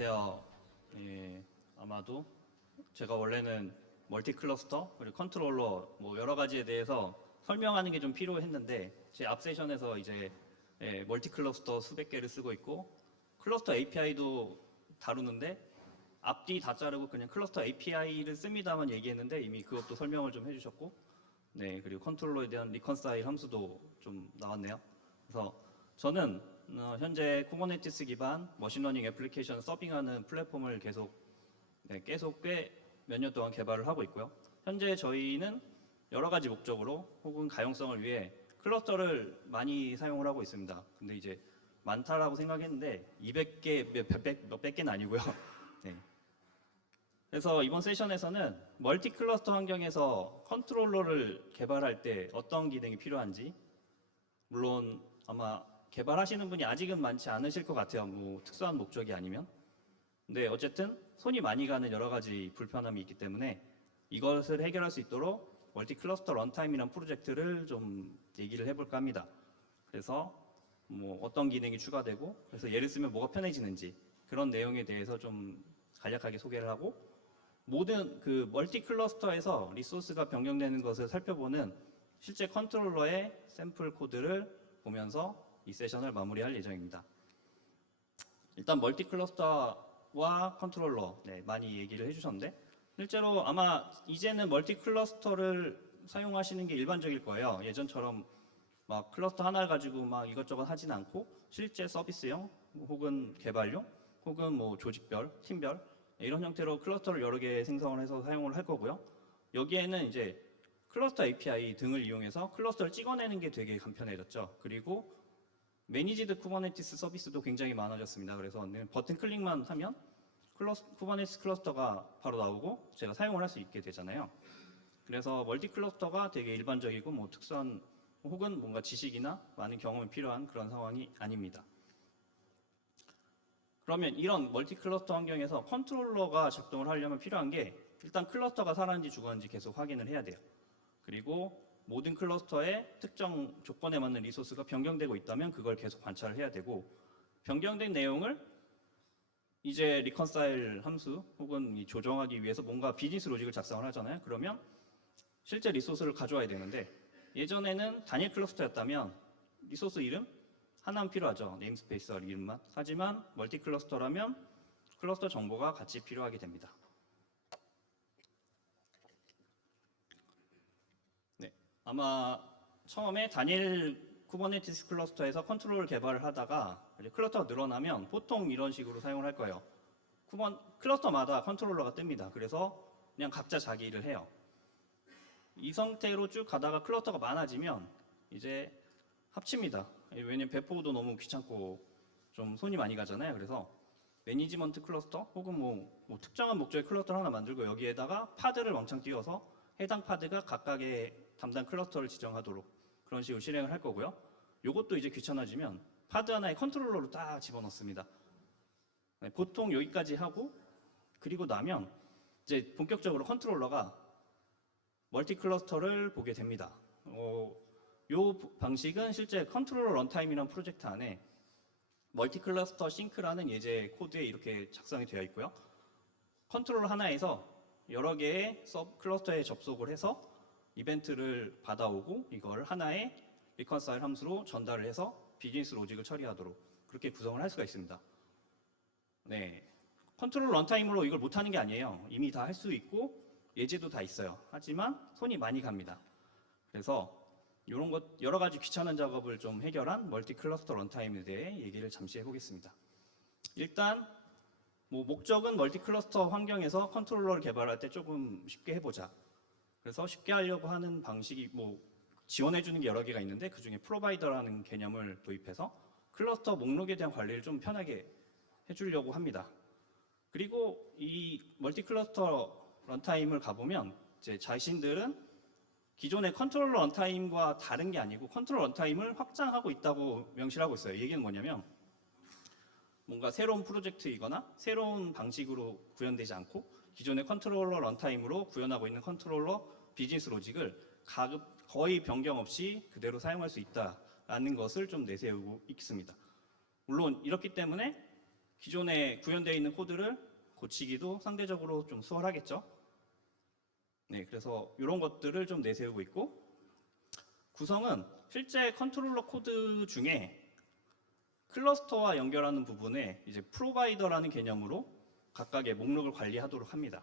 안녕하세요. 예, 아마도 제가 원래는 멀티 클러스터 그리고 컨트롤러 뭐 여러 가지에 대해서 설명하는 게 좀 필요했는데 제 앞 세션에서 이제 멀티 클러스터 수백 개를 쓰고 있고 클러스터 API도 다루는데 앞뒤 다 자르고 그냥 클러스터 API를 씁니다만 얘기했는데 이미 그것도 설명을 좀 해주셨고 네, 그리고 컨트롤러에 대한 리컨사일 함수도 좀 나왔네요. 그래서 저는 현재 쿠버네티스 기반 머신러닝 애플리케이션 서빙하는 플랫폼을 계속 꽤 몇 년 동안 개발을 하고 있고요. 현재 저희는 여러 가지 목적으로 혹은 가용성을 위해 클러스터를 많이 사용을 하고 있습니다. 근데 이제 많다라고 생각했는데 200개, 몇백 개는 아니고요. 네. 그래서 이번 세션에서는 멀티 클러스터 환경에서 컨트롤러를 개발할 때 어떤 기능이 필요한지, 물론 아마 개발하시는 분이 아직은 많지 않으실 것 같아요. 뭐 특수한 목적이 아니면. 근데 어쨌든 손이 많이 가는 여러 가지 불편함이 있기 때문에 이것을 해결할 수 있도록 멀티 클러스터 런타임이라는 프로젝트를 좀 얘기를 해볼까 합니다. 그래서 뭐 어떤 기능이 추가되고, 그래서 예를 쓰면 뭐가 편해지는지 그런 내용에 대해서 좀 간략하게 소개를 하고, 모든 그 멀티 클러스터에서 리소스가 변경되는 것을 살펴보는 실제 컨트롤러의 샘플 코드를 보면서 이 세션을 마무리할 예정입니다. 일단 멀티 클러스터와 컨트롤러 많이 얘기를 해주셨는데 실제로 아마 이제는 멀티 클러스터를 사용하시는 게 일반적일 거예요. 예전처럼 막 클러스터 하나를 가지고 막 이것저것 하진 않고 실제 서비스형 혹은 개발용 혹은 뭐 조직별, 팀별 이런 형태로 클러스터를 여러 개 생성을 해서 사용을 할 거고요. 여기에는 이제 클러스터 API 등을 이용해서 클러스터를 찍어내는 게 되게 간편해졌죠. 그리고 매니지드 쿠버네티스 서비스도 굉장히 많아졌습니다. 그래서 버튼 클릭만 하면 쿠버네티스 클러스터가 바로 나오고 제가 사용을 할 수 있게 되잖아요. 그래서 멀티 클러스터가 되게 일반적이고 뭐 특수한 혹은 뭔가 지식이나 많은 경험이 필요한 그런 상황이 아닙니다. 그러면 이런 멀티 클러스터 환경에서 컨트롤러가 작동을 하려면 필요한 게 일단 클러스터가 살았는지 죽었는지 계속 확인을 해야 돼요. 그리고 모든 클러스터의 특정 조건에 맞는 리소스가 변경되고 있다면 그걸 계속 관찰을 해야 되고, 변경된 내용을 이제 리컨사일 함수 혹은 조정하기 위해서 뭔가 비즈니스 로직을 작성을 하잖아요. 그러면 실제 리소스를 가져와야 되는데 예전에는 단일 클러스터였다면 리소스 이름 하나만 필요하죠. 네임스페이스와 이름만. 하지만 멀티 클러스터라면 클러스터 정보가 같이 필요하게 됩니다. 네, 아마 처음에 단일 쿠버네티스 클러스터에서 컨트롤 개발을 하다가 클러스터가 늘어나면 보통 이런 식으로 사용을 할 거예요. 클러스터마다 컨트롤러가 뜹니다. 그래서 그냥 각자 자기 일을 해요. 이 상태로 쭉 가다가 클러스터가 많아지면 이제 합칩니다. 왜냐면 배포도 너무 귀찮고 좀 손이 많이 가잖아요. 그래서 매니지먼트 클러스터 혹은 뭐 특정한 목적의 클러스터를 하나 만들고 여기에다가 파드를 왕창 띄워서 해당 파드가 각각의 담당 클러스터를 지정하도록 그런 식으로 실행을 할 거고요. 이것도 이제 귀찮아지면 파드 하나에 컨트롤러로 딱 집어넣습니다. 보통 여기까지 하고 그리고 나면 이제 본격적으로 컨트롤러가 멀티 클러스터를 보게 됩니다. 이 방식은 실제 컨트롤러 런타임이라는 프로젝트 안에 멀티 클러스터 싱크라는 예제 코드에 이렇게 작성이 되어 있고요. 컨트롤러 하나에서 여러 개의 서브 클러스터에 접속을 해서 이벤트를 받아오고 이걸 하나의 리컨사일 함수로 전달을 해서 비즈니스 로직을 처리하도록 그렇게 구성을 할 수가 있습니다. 네, 컨트롤 런타임으로 이걸 못하는 게 아니에요. 이미 다 할 수 있고 예제도 다 있어요. 하지만 손이 많이 갑니다. 그래서 이런 것 여러 가지 귀찮은 작업을 좀 해결한 멀티 클러스터 런타임에 대해 얘기를 잠시 해보겠습니다. 일단 뭐 목적은 멀티 클러스터 환경에서 컨트롤러를 개발할 때 조금 쉽게 해보자. 그래서 쉽게 하려고 하는 방식이 뭐 지원해주는 게 여러 개가 있는데 그 중에 프로바이더라는 개념을 도입해서 클러스터 목록에 대한 관리를 좀 편하게 해주려고 합니다. 그리고 이 멀티 클러스터 런타임을 가보면 이제 자신들은 기존의 컨트롤 런타임과 다른 게 아니고 컨트롤 런타임을 확장하고 있다고 명시를 하고 있어요. 이 얘기는 뭐냐면 뭔가 새로운 프로젝트이거나 새로운 방식으로 구현되지 않고 기존의 컨트롤러 런타임으로 구현하고 있는 컨트롤러 비즈니스 로직을 거의 변경 없이 그대로 사용할 수 있다라는 것을 좀 내세우고 있습니다. 물론 이렇기 때문에 기존에 구현되어 있는 코드를 고치기도 상대적으로 좀 수월하겠죠. 네, 그래서 이런 것들을 좀 내세우고 있고, 구성은 실제 컨트롤러 코드 중에 클러스터와 연결하는 부분에 이제 프로바이더라는 개념으로 각각의 목록을 관리하도록 합니다.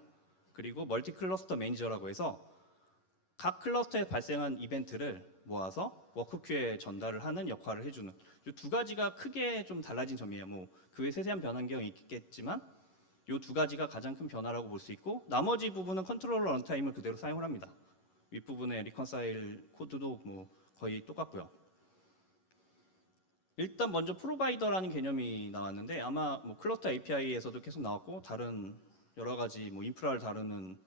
그리고 멀티 클러스터 매니저라고 해서 각 클러스터에 발생한 이벤트를 모아서 워크큐에 전달을 하는 역할을 해주는, 이 두 가지가 크게 좀 달라진 점이에요. 뭐 그 외 세세한 변환경이 있겠지만 이 두 가지가 가장 큰 변화라고 볼 수 있고, 나머지 부분은 컨트롤러 런타임을 그대로 사용을 합니다. 윗부분의 리컨사일 코드도 뭐 거의 똑같고요. 일단 먼저 프로바이더라는 개념이 나왔는데, 아마 뭐 클러스터 API에서도 계속 나왔고, 다른 여러 가지 뭐 인프라를 다루는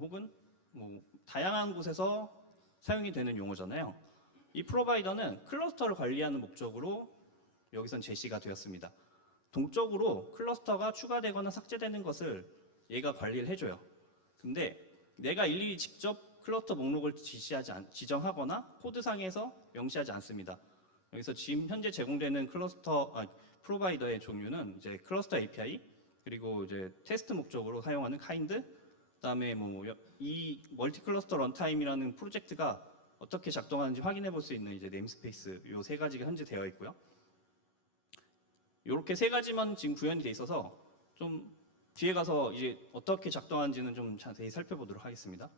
혹은 뭐 다양한 곳에서 사용이 되는 용어잖아요. 이 프로바이더는 클러스터를 관리하는 목적으로 여기선 제시가 되었습니다. 동적으로 클러스터가 추가되거나 삭제되는 것을 얘가 관리를 해줘요. 근데 내가 일일이 직접 클러스터 목록을 지정하거나 코드상에서 명시하지 않습니다. 여기서 지금 현재 제공되는 프로바이더의 종류는 이제 클러스터 API, 그리고 이제 테스트 목적으로 사용하는 카인드, 그다음에 뭐 이 멀티 클러스터 런타임이라는 프로젝트가 어떻게 작동하는지 확인해 볼 수 있는 이제 네임스페이스, 요 세 가지가 현재 되어 있고요. 이렇게 세 가지만 지금 구현이 돼 있어서 좀 뒤에 가서 이제 어떻게 작동하는지는 좀 자세히 살펴보도록 하겠습니다.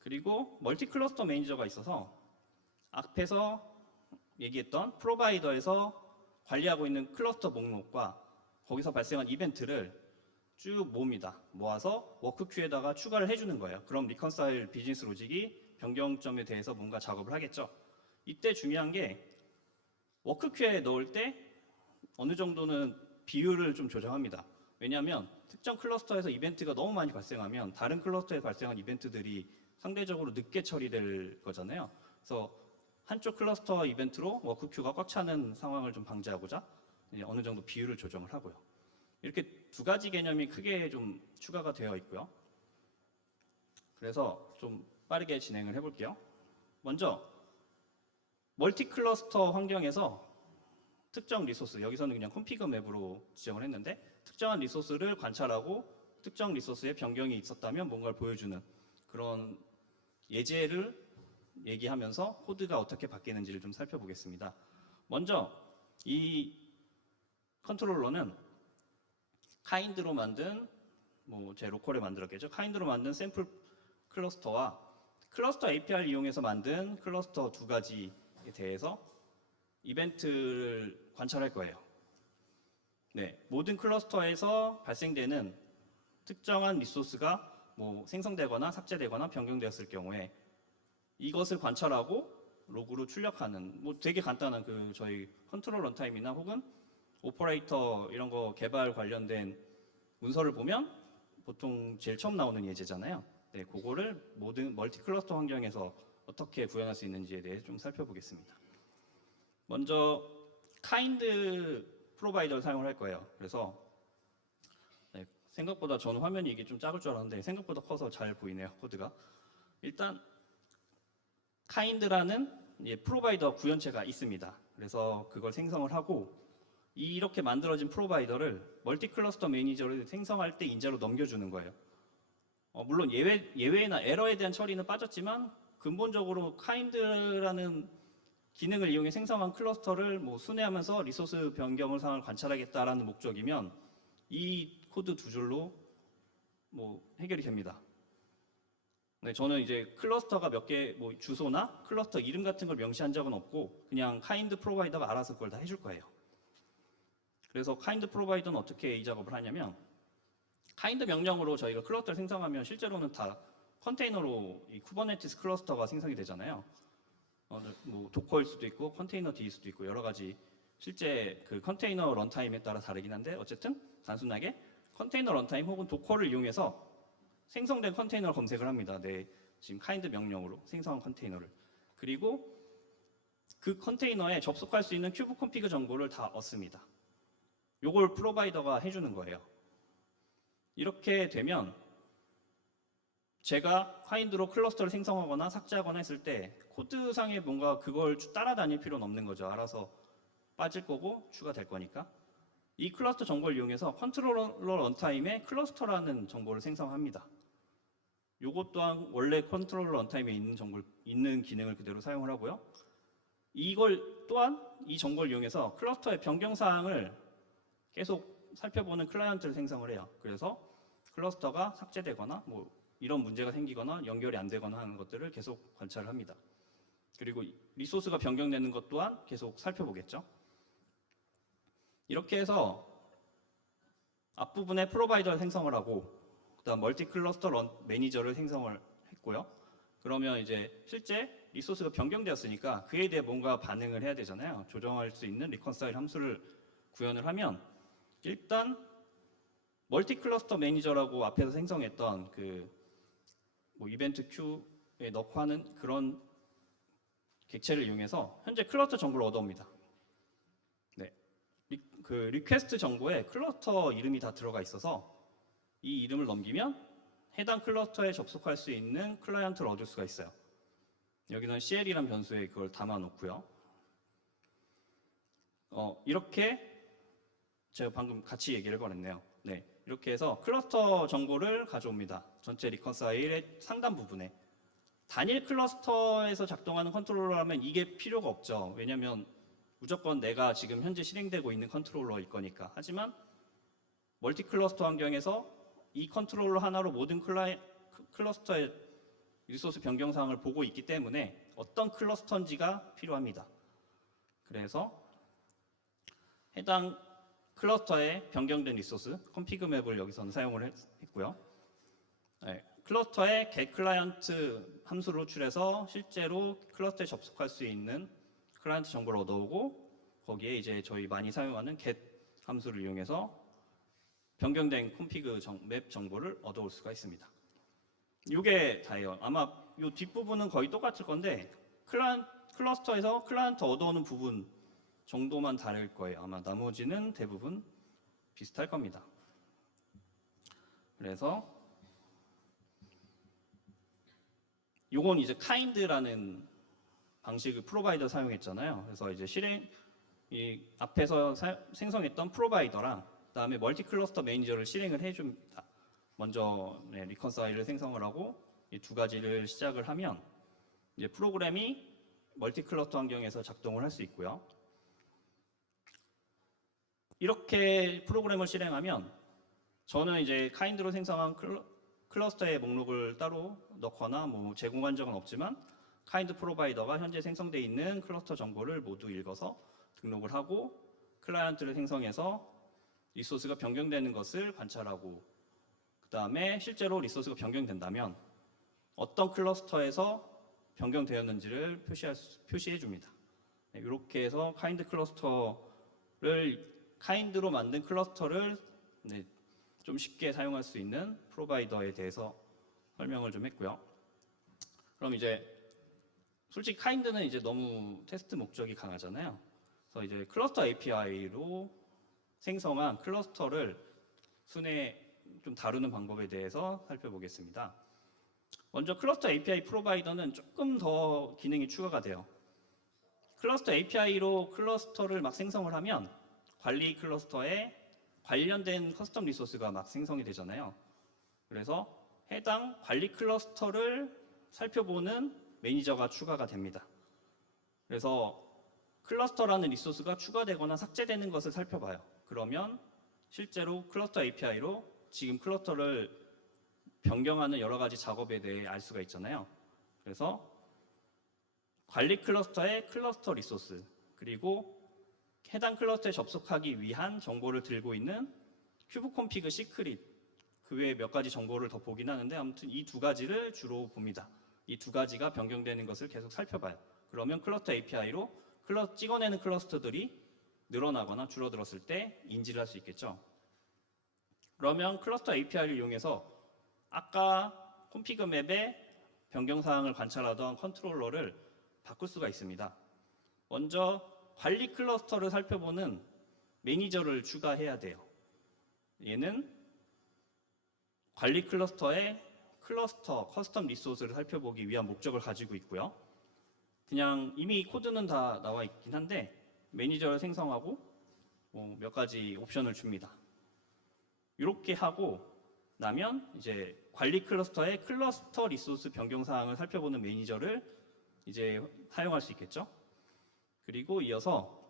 그리고 멀티 클러스터 매니저가 있어서 앞에서 얘기했던 프로바이더에서 관리하고 있는 클러스터 목록과 거기서 발생한 이벤트를 쭉 모읍니다. 모아서 워크큐에다가 추가를 해주는 거예요. 그럼 리컨사일 비즈니스 로직이 변경점에 대해서 뭔가 작업을 하겠죠. 이때 중요한 게 워크큐에 넣을 때 어느 정도는 비율을 좀 조정합니다. 왜냐하면 특정 클러스터에서 이벤트가 너무 많이 발생하면 다른 클러스터에 발생한 이벤트들이 상대적으로 늦게 처리될 거잖아요. 그래서 한쪽 클러스터 이벤트로 워크큐가 꽉 차는 상황을 좀 방지하고자 어느 정도 비율을 조정을 하고요. 이렇게 두 가지 개념이 크게 좀 추가가 되어 있고요. 그래서 좀 빠르게 진행을 해볼게요. 먼저 멀티 클러스터 환경에서 특정 리소스, 여기서는 그냥 콘피그 맵으로 지정을 했는데, 특정한 리소스를 관찰하고 특정 리소스에 변경이 있었다면 뭔가를 보여주는 그런 예제를 얘기하면서 코드가 어떻게 바뀌는지를 좀 살펴보겠습니다. 먼저 이 컨트롤러는 카인드로 만든, 뭐 제 로컬에 만들었겠죠. 카인드로 만든 샘플 클러스터와 클러스터 API를 이용해서 만든 클러스터 두 가지에 대해서 이벤트를 관찰할 거예요. 네, 모든 클러스터에서 발생되는 특정한 리소스가 뭐 생성되거나 삭제되거나 변경되었을 경우에 이것을 관찰하고 로그로 출력하는, 뭐 되게 간단한 그 저희 컨트롤 런타임이나 혹은 오퍼레이터 이런 거 개발 관련된 문서를 보면 보통 제일 처음 나오는 예제잖아요. 네, 그거를 모든 멀티 클러스터 환경에서 어떻게 구현할 수 있는지에 대해 좀 살펴보겠습니다. 먼저 카인드 프로바이더를 사용을 할 거예요. 그래서 네, 생각보다 저는 화면이 이게 좀 작을 줄 알았는데 생각보다 커서 잘 보이네요, 코드가. 일단 카인드라는 프로바이더 구현체가 있습니다. 그래서 그걸 생성을 하고 이렇게 만들어진 프로바이더를 멀티 클러스터 매니저를 생성할 때 인자로 넘겨주는 거예요. 물론 예외나 에러에 대한 처리는 빠졌지만 근본적으로 카인드라는 기능을 이용해 생성한 클러스터를 뭐 순회하면서 리소스 변경 상황을 관찰하겠다라는 목적이면 이 코드 두 줄로 뭐 해결이 됩니다. 네, 저는 이제 클러스터가 몇 개, 뭐 주소나 클러스터 이름 같은 걸 명시한 적은 없고 그냥 카인드 프로바이더가 알아서 그걸 다 해줄 거예요. 그래서 카인드 프로바이더는 어떻게 이 작업을 하냐면, 카인드 명령으로 저희가 클러스터를 생성하면 실제로는 다 컨테이너로 이 쿠버네티스 클러스터가 생성이 되잖아요. 뭐 도커일 수도 있고 컨테이너 D일 수도 있고 여러 가지 실제 그 컨테이너 런타임에 따라 다르긴 한데, 어쨌든 단순하게 컨테이너 런타임 혹은 도커를 이용해서 생성된 컨테이너를 검색을 합니다. 네, 지금 카인드 명령으로 생성한 컨테이너를. 그리고 그 컨테이너에 접속할 수 있는 큐브 콘피그 정보를 다 얻습니다. 요걸 프로바이더가 해주는 거예요. 이렇게 되면 제가 카인드로 클러스터를 생성하거나 삭제하거나 했을 때 코드상에 뭔가 그걸 따라다닐 필요는 없는 거죠. 알아서 빠질 거고 추가될 거니까. 이 클러스터 정보를 이용해서 컨트롤러 런타임에 클러스터라는 정보를 생성합니다. 이것 또한 원래 컨트롤러 런타임에 있는 기능을 그대로 사용을 하고요. 이걸 또한 이 정보를 이용해서 클러스터의 변경 사항을 계속 살펴보는 클라이언트를 생성을 해요. 그래서 클러스터가 삭제되거나 뭐 이런 문제가 생기거나 연결이 안 되거나 하는 것들을 계속 관찰을 합니다. 그리고 리소스가 변경되는 것 또한 계속 살펴보겠죠. 이렇게 해서 앞부분에 프로바이더를 생성을 하고 그다음 멀티 클러스터 매니저를 생성을 했고요. 그러면 이제 실제 리소스가 변경되었으니까 그에 대해 뭔가 반응을 해야 되잖아요. 조정할 수 있는 리컨사일 함수를 구현을 하면 일단 멀티 클러스터 매니저라고 앞에서 생성했던 그 뭐 이벤트 큐에 넣고 하는 그런 객체를 이용해서 현재 클러스터 정보를 얻어옵니다. 네. 그 리퀘스트 정보에 클러스터 이름이 다 들어가 있어서 이 이름을 넘기면 해당 클러스터에 접속할 수 있는 클라이언트를 얻을 수가 있어요. 여기는 CL이라는 변수에 그걸 담아 놓고요. 이렇게 제가 방금 같이 얘기를 해버렸네요. 네, 이렇게 해서 클러스터 정보를 가져옵니다. 전체 리컨사일의 상단 부분에. 단일 클러스터에서 작동하는 컨트롤러라면 이게 필요가 없죠. 왜냐하면 무조건 내가 지금 현재 실행되고 있는 컨트롤러일 거니까. 하지만 멀티 클러스터 환경에서 이 컨트롤러 하나로 모든 클러스터의 리소스 변경 사항을 보고 있기 때문에 어떤 클러스터인지가 필요합니다. 그래서 해당 클러스터에 변경된 리소스 컨피그 맵을 여기서는 사용을 했고요. 네, 클러스터에 get 클라이언트 함수를 호출해서 실제로 클러스터에 접속할 수 있는 클라이언트 정보를 얻어오고 거기에 이제 저희 많이 사용하는 get 함수를 이용해서 변경된 컨피그 맵 정보를 얻어올 수가 있습니다. 이게 다예요. 아마 이 뒷부분은 거의 똑같을 건데 클러스터에서 클라이언트 얻어오는 부분 정도만 다를 거예요. 아마 나머지는 대부분 비슷할 겁니다. 그래서 요건 이제 kind라는 방식을 프로바이더 사용했잖아요. 그래서 이제 이 앞에서 생성했던 프로바이더랑 그다음에 멀티 클러스터 매니저를 실행을 해줍니다. 먼저 리컨사일을 생성을 하고 이 두 가지를 시작을 하면 이제 프로그램이 멀티 클러스터 환경에서 작동을 할 수 있고요. 이렇게 프로그램을 실행하면 저는 이제 카인드로 생성한 클러스터의 목록을 따로 넣거나 뭐 제공한 적은 없지만 카인드 프로바이더가 현재 생성되어 있는 클러스터 정보를 모두 읽어서 등록을 하고 클라이언트를 생성해서 리소스가 변경되는 것을 관찰하고 그 다음에 실제로 리소스가 변경된다면 어떤 클러스터에서 변경되었는지를 표시해 줍니다. 네, 이렇게 해서 카인드로 만든 클러스터를 좀 쉽게 사용할 수 있는 프로바이더에 대해서 설명을 좀 했고요. 그럼 이제 솔직히 카인드는 이제 너무 테스트 목적이 강하잖아요. 그래서 이제 클러스터 API로 생성한 클러스터를 순회 좀 다루는 방법에 대해서 살펴보겠습니다. 먼저 클러스터 API 프로바이더는 조금 더 기능이 추가가 돼요. 클러스터 API로 클러스터를 막 생성을 하면 관리 클러스터에 관련된 커스텀 리소스가 막 생성이 되잖아요. 그래서 해당 관리 클러스터를 살펴보는 매니저가 추가가 됩니다. 그래서 클러스터라는 리소스가 추가되거나 삭제되는 것을 살펴봐요. 그러면 실제로 클러스터 API로 지금 클러스터를 변경하는 여러 가지 작업에 대해 알 수가 있잖아요. 그래서 관리 클러스터의 클러스터 리소스 그리고 해당 클러스터에 접속하기 위한 정보를 들고 있는 큐브 콘피그 시크릿 그 외에 몇 가지 정보를 더 보긴 하는데 아무튼 이 두 가지를 주로 봅니다. 이 두 가지가 변경되는 것을 계속 살펴봐요. 그러면 클러스터 API로 찍어내는 클러스터들이 늘어나거나 줄어들었을 때 인지를 할 수 있겠죠. 그러면 클러스터 API를 이용해서 아까 콘피그 맵의 변경사항을 관찰하던 컨트롤러를 바꿀 수가 있습니다. 먼저 관리 클러스터를 살펴보는 매니저를 추가해야 돼요. 얘는 관리 클러스터의 클러스터 커스텀 리소스를 살펴보기 위한 목적을 가지고 있고요. 그냥 이미 코드는 다 나와 있긴 한데 매니저를 생성하고 몇 가지 옵션을 줍니다. 이렇게 하고 나면 이제 관리 클러스터의 클러스터 리소스 변경 사항을 살펴보는 매니저를 이제 사용할 수 있겠죠. 그리고 이어서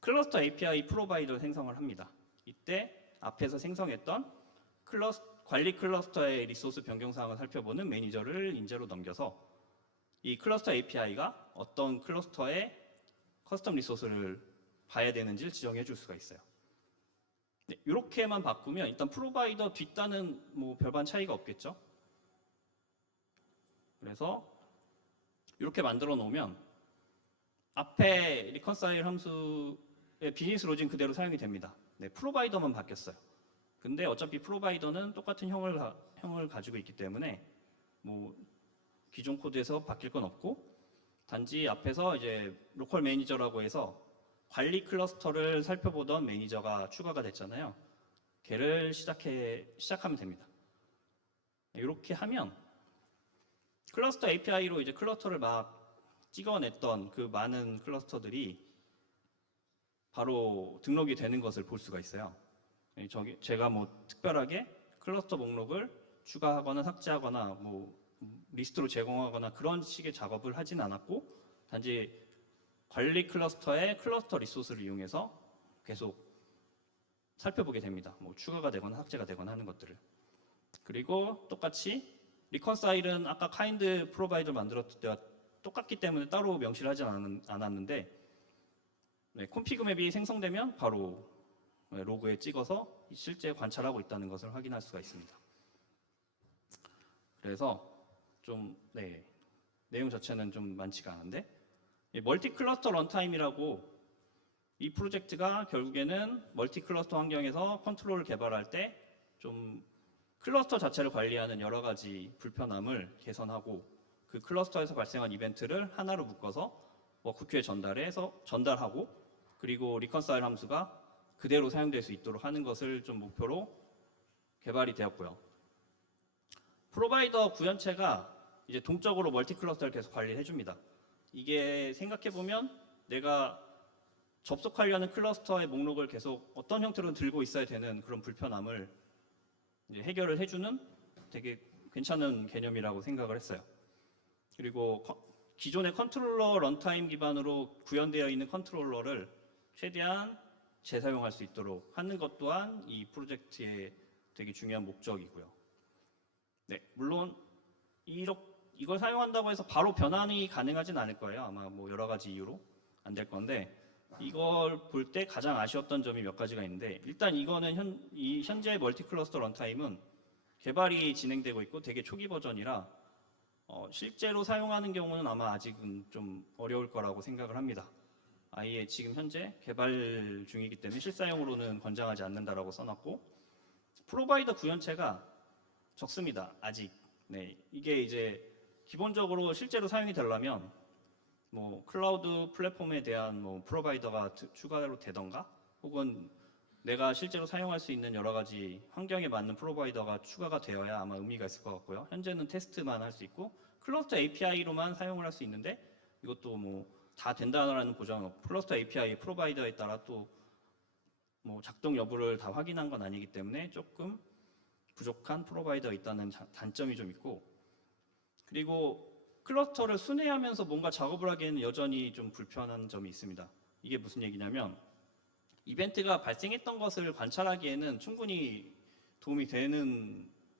클러스터 API 프로바이더를 생성을 합니다. 이때 앞에서 생성했던 관리 클러스터의 리소스 변경 사항을 살펴보는 매니저를 인제로 넘겨서 이 클러스터 API가 어떤 클러스터의 커스텀 리소스를 봐야 되는지를 지정해 줄 수가 있어요. 네, 이렇게만 바꾸면 일단 프로바이더 뒷단은 뭐 별반 차이가 없겠죠. 그래서 이렇게 만들어 놓으면 앞에 리컨사일 함수의 비즈니스 로진 그대로 사용이 됩니다. 네, 프로바이더만 바뀌었어요. 근데 어차피 프로바이더는 똑같은 형을 가지고 있기 때문에 뭐 기존 코드에서 바뀔 건 없고, 단지 앞에서 이제 로컬 매니저라고 해서 관리 클러스터를 살펴보던 매니저가 추가가 됐잖아요. 걔를 시작하면 됩니다. 이렇게 하면 클러스터 API로 이제 클러스터를 막 찍어냈던 그 많은 클러스터들이 바로 등록이 되는 것을 볼 수가 있어요. 제가 뭐 특별하게 클러스터 목록을 추가하거나 삭제하거나 뭐 리스트로 제공하거나 그런 식의 작업을 하진 않았고, 단지 관리 클러스터의 클러스터 리소스를 이용해서 계속 살펴보게 됩니다. 뭐 추가가 되거나 삭제가 되거나 하는 것들을. 그리고 똑같이 리컨사일은 아까 카인드 프로바이더 만들었을 때와 똑같기 때문에 따로 명시를 하지 않았는데, 네, 콘피그 맵이 생성되면 바로 로그에 찍어서 실제 관찰하고 있다는 것을 확인할 수가 있습니다. 그래서 좀 내용 자체는 좀 많지가 않은데, 멀티 클러스터 런타임이라고, 이 프로젝트가 결국에는 멀티 클러스터 환경에서 컨트롤을 개발할 때 좀 클러스터 자체를 관리하는 여러 가지 불편함을 개선하고, 그 클러스터에서 발생한 이벤트를 하나로 묶어서 워크큐에 전달하고, 그리고 리컨사일 함수가 그대로 사용될 수 있도록 하는 것을 좀 목표로 개발이 되었고요. 프로바이더 구현체가 이제 동적으로 멀티 클러스터를 계속 관리를 해줍니다. 이게 생각해보면 내가 접속하려는 클러스터의 목록을 계속 어떤 형태로 들고 있어야 되는 그런 불편함을 이제 해결을 해주는 되게 괜찮은 개념이라고 생각을 했어요. 그리고 기존의 컨트롤러 런타임 기반으로 구현되어 있는 컨트롤러를 최대한 재사용할 수 있도록 하는 것 또한 이 프로젝트의 되게 중요한 목적이고요. 네, 물론 이걸 사용한다고 해서 바로 변환이 가능하진 않을 거예요. 아마 뭐 여러 가지 이유로 안 될 건데, 이걸 볼 때 가장 아쉬웠던 점이 몇 가지가 있는데, 일단 이거는 현재 멀티 클러스터 런타임은 개발이 진행되고 있고 되게 초기 버전이라 실제로 사용하는 경우는 아마 아직은 좀 어려울 거라고 생각을 합니다. 아예 지금 현재 개발 중이기 때문에 실사용으로는 권장하지 않는다라고 써놨고, 프로바이더 구현체가 적습니다. 아직. 네, 이게 이제 기본적으로 실제로 사용이 되려면 뭐 클라우드 플랫폼에 대한 뭐 프로바이더가 추가로 되던가, 혹은 내가 실제로 사용할 수 있는 여러 가지 환경에 맞는 프로바이더가 추가가 되어야 아마 의미가 있을 것 같고요. 현재는 테스트만 할 수 있고 클러스터 API로만 사용을 할 수 있는데, 이것도 뭐 다 된다라는 보장은 없고, 클러스터 API 프로바이더에 따라 또 뭐 작동 여부를 다 확인한 건 아니기 때문에 조금 부족한 프로바이더가 있다는 단점이 좀 있고, 그리고 클러스터를 순회하면서 뭔가 작업을 하기에는 여전히 좀 불편한 점이 있습니다. 이게 무슨 얘기냐면, 이벤트가 발생했던 것을 관찰하기에는 충분히 도움이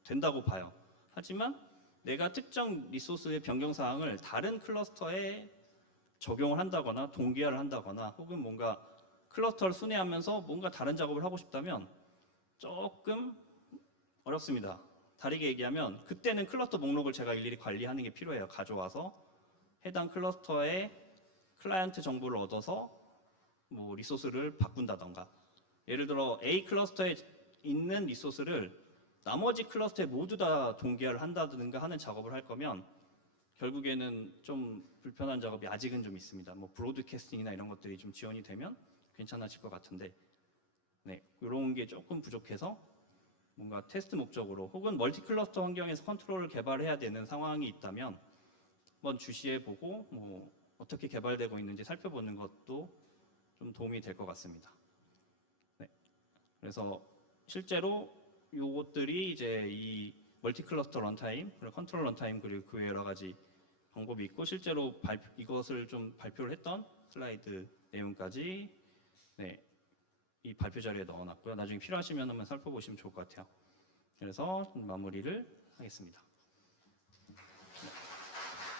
된다고 봐요. 하지만 내가 특정 리소스의 변경 사항을 다른 클러스터에 적용을 한다거나 동기화를 한다거나, 혹은 뭔가 클러스터를 순회하면서 뭔가 다른 작업을 하고 싶다면 조금 어렵습니다. 다르게 얘기하면 그때는 클러스터 목록을 제가 일일이 관리하는 게 필요해요. 가져와서 해당 클러스터의 클라이언트 정보를 얻어서 뭐 리소스를 바꾼다던가, 예를 들어 A 클러스터에 있는 리소스를 나머지 클러스터에 모두 다 동기화를 한다든가 하는 작업을 할 거면 결국에는 좀 불편한 작업이 아직은 좀 있습니다. 뭐 브로드캐스팅이나 이런 것들이 좀 지원이 되면 괜찮아질 것 같은데, 네, 이런 게 조금 부족해서 뭔가 테스트 목적으로 혹은 멀티 클러스터 환경에서 컨트롤을 개발해야 되는 상황이 있다면 한번 주시해보고 뭐 어떻게 개발되고 있는지 살펴보는 것도 좀 도움이 될 것 같습니다. 그래서 실제로 요것들이 이제 이 멀티 클러스터 런타임, 그리고 컨트롤 런타임, 그리고 그 여러 가지 방법이 있고 실제로 이것을 좀 발표를 했던 슬라이드 내용까지 네, 이 발표 자료에 넣어놨고요. 나중에 필요하시면 한번 살펴보시면 좋을 것 같아요. 그래서 마무리를 하겠습니다.